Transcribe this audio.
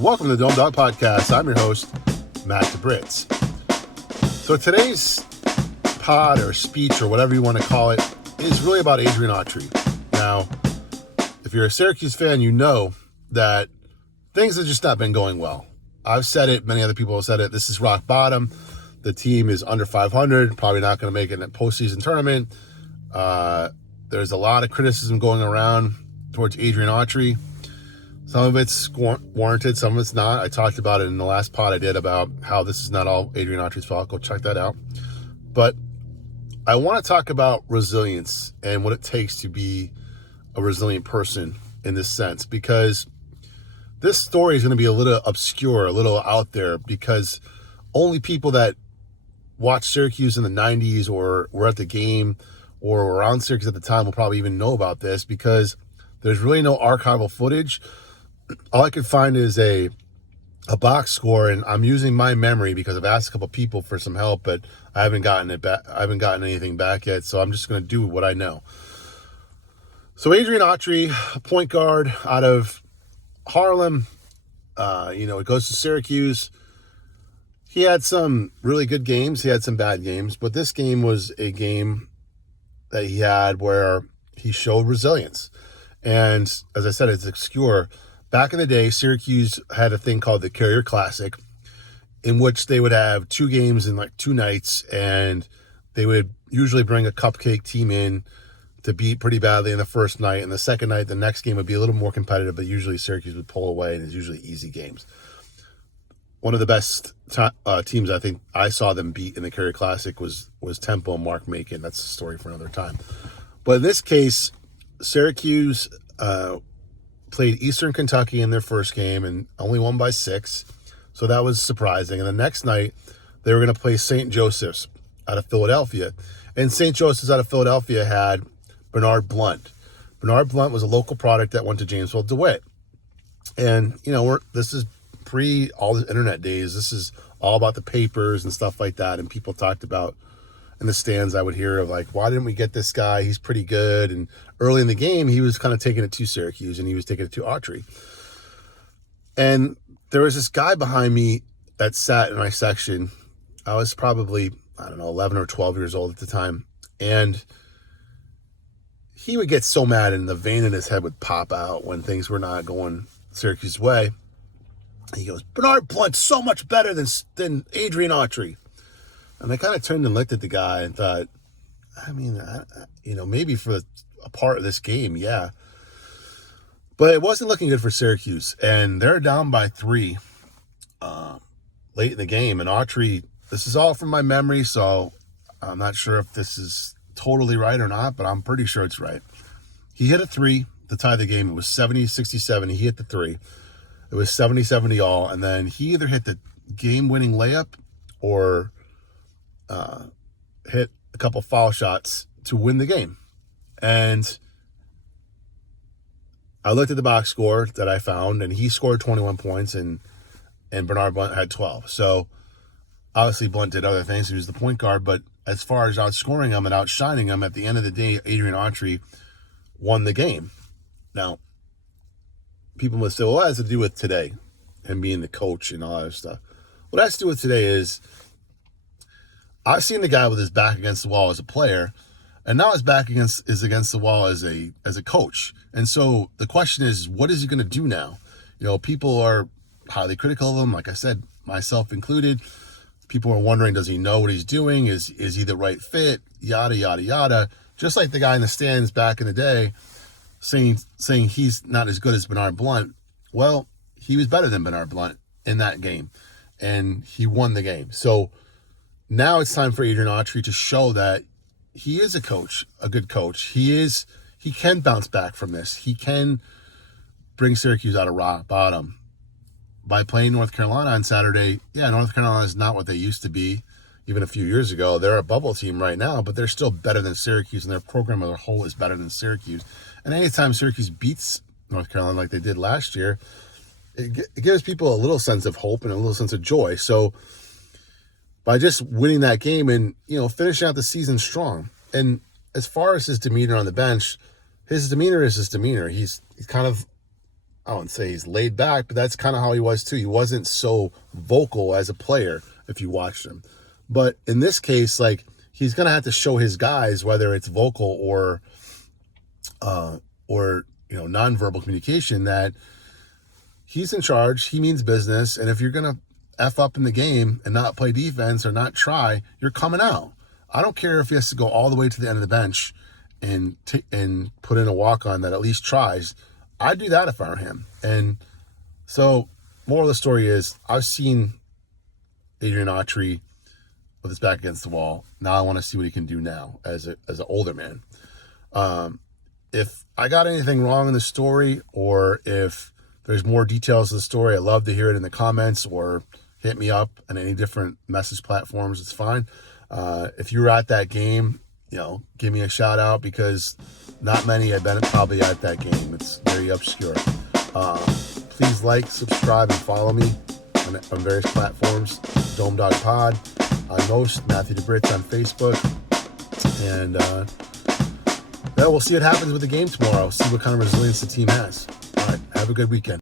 Welcome to the Dawg Podcast. I'm your host, Matt DeBritz. So today's pod or speech or whatever you want to call it is really about Adrian Autry. Now, if you're a Syracuse fan, you know that things have just not been going well. I've said it, many other people have said it. This is rock bottom. The team is under 500, probably not going to make it in a postseason tournament. There's a lot of criticism going around towards Adrian Autry. Some of it's warranted, some of it's not. I talked about it in the last pod I did about how this is not all Adrian Autry's fault. Go check that out. But I want to talk about resilience and what it takes to be a resilient person in this sense, because this story is going to be a little obscure, a little out there, because only people that watched Syracuse in the 90s or were at the game or were around Syracuse at the time will probably even know about this, because there's really no archival footage. All I could find is a box score, and I'm using my memory because I've asked a couple people for some help, but I haven't gotten it back. I haven't gotten anything back yet, so I'm just going to do what I know. So Adrian Autry, point guard out of Harlem, it goes to Syracuse. He had some really good games. He had some bad games, but this game was a game that he had where he showed resilience. And as I said, it's obscure. Back in the day, Syracuse had a thing called the Carrier Classic, in which they would have two games in like 2 nights, and they would usually bring a cupcake team in to beat pretty badly in the first night. And the second night, the next game would be a little more competitive, but usually Syracuse would pull away, and it's usually easy games. One of the best teams I think I saw them beat in the Carrier Classic was Temple and Mark Macon. That's a story for another time. But in this case, Syracuse played Eastern Kentucky in their first game and only won by 6. So that was surprising. And the next night, they were going to play St. Joseph's out of Philadelphia. And St. Joseph's out of Philadelphia had Bernard Blunt. Bernard Blunt was a local product that went to Jamesville-Dewitt. And, this is pre all the internet days. This is all about the papers and stuff like that. And people talked about in the stands, I would hear of like, why didn't we get this guy? He's pretty good. And early in the game, he was kind of taking it to Syracuse and he was taking it to Autry. And there was this guy behind me that sat in my section. I was probably, 11 or 12 years old at the time. And he would get so mad and the vein in his head would pop out when things were not going Syracuse's way. He goes, Bernard Blunt's so much better than Adrian Autry. And I kind of turned and looked at the guy and thought, maybe for a part of this game, yeah. But it wasn't looking good for Syracuse. And they're down by 3 late in the game. And Autry, this is all from my memory, so I'm not sure if this is totally right or not, but I'm pretty sure it's right. He hit a 3 to tie the game. It was 70-67. He hit the 3. It was 70-70 all. And then he either hit the game-winning layup or hit a couple foul shots to win the game. And I looked at the box score that I found, and he scored 21 points, and Bernard Blunt had 12. So obviously Blunt did other things. He was the point guard, but as far as outscoring him and outshining him, at the end of the day, Adrian Autry won the game. Now, people must say, well, what has to do with today and being the coach and all that stuff? What it has to do with today is I've seen the guy with his back against the wall as a player, and now his back is against the wall as a coach. And so the question is, what is he going to do now? People are highly critical of him, like I said, myself included. People are wondering, does he know what he's doing? Is he the right fit? Yada, yada, yada. Just like the guy in the stands back in the day saying he's not as good as Bernard Blunt. Well, he was better than Bernard Blunt in that game, and he won the game. So now it's time for Adrian Autry to show that he is a coach, a good coach. He can bounce back from this. He can bring Syracuse out of rock bottom. By playing North Carolina on Saturday, North Carolina is not what they used to be even a few years ago. They're a bubble team right now, but they're still better than Syracuse, and their program as a whole is better than Syracuse. And anytime Syracuse beats North Carolina like they did last year, it gives people a little sense of hope and a little sense of joy. So by just winning that game and, finishing out the season strong. And as far as his demeanor on the bench, his demeanor is his demeanor. He's kind of I wouldn't say he's laid back, but that's kind of how he was too. He wasn't so vocal as a player if you watched him. But in this case, like, he's going to have to show his guys, whether it's vocal or nonverbal communication, that he's in charge, he means business, and if you're going to F up in the game and not play defense or not try, you're coming out. I don't care if he has to go all the way to the end of the bench and put in a walk-on that at least tries. I'd do that if I were him. And so, moral of the story is, I've seen Adrian Autry with his back against the wall. Now I want to see what he can do now as an older man. If I got anything wrong in the story, or if there's more details of the story, I'd love to hear it in the comments, or hit me up on any different message platforms. It's fine. If you were at that game, give me a shout out, because not many have been probably at that game. It's very obscure. Please like, subscribe, and follow me on various platforms. Dawg Pod on most, Matthew DeBritz on Facebook. And we'll see what happens with the game tomorrow. See what kind of resilience the team has. All right, have a good weekend.